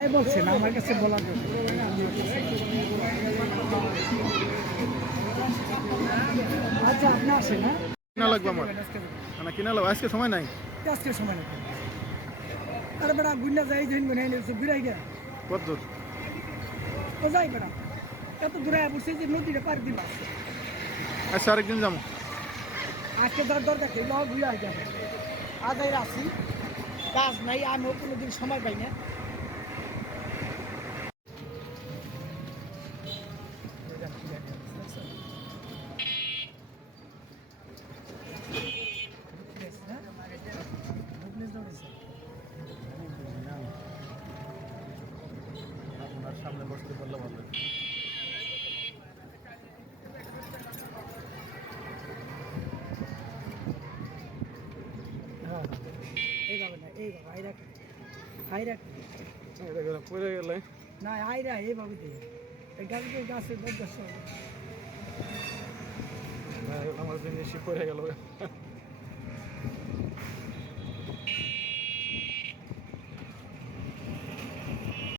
বলছেন? আমার কাছে জন্য আচ্ছা আপনি আসেন হ্যাঁ? কিনা লাগবে আমার? না কিনা লাগবে? আজকে সময় নাই? আজকে সময় লাগবে আরে বেড়া গুন্ডা যাই দিন গুনে নিয়েছে বিরাই গিয়া কত দূর? ও যাই বেড়া এত দূরে বসে যে নদীটা পার দিবা আচ্ছা আরেকদিন যাব। আজকে তার দরকার নেই লহ ঘুরে আই যাবে। আদায় আসি কাজ নাই আমিও কোনোদিন সময় পাই না। আপনার সামনে বসতে পারলে ভালো হ্যাঁ এইভাবে না এইভাবে আই রাখ পড়ে গেলে। না আইরা এইভাবে দিয়ে। এই গাছকে গাছের বদল আমার জিনিসই পড়ে গেল।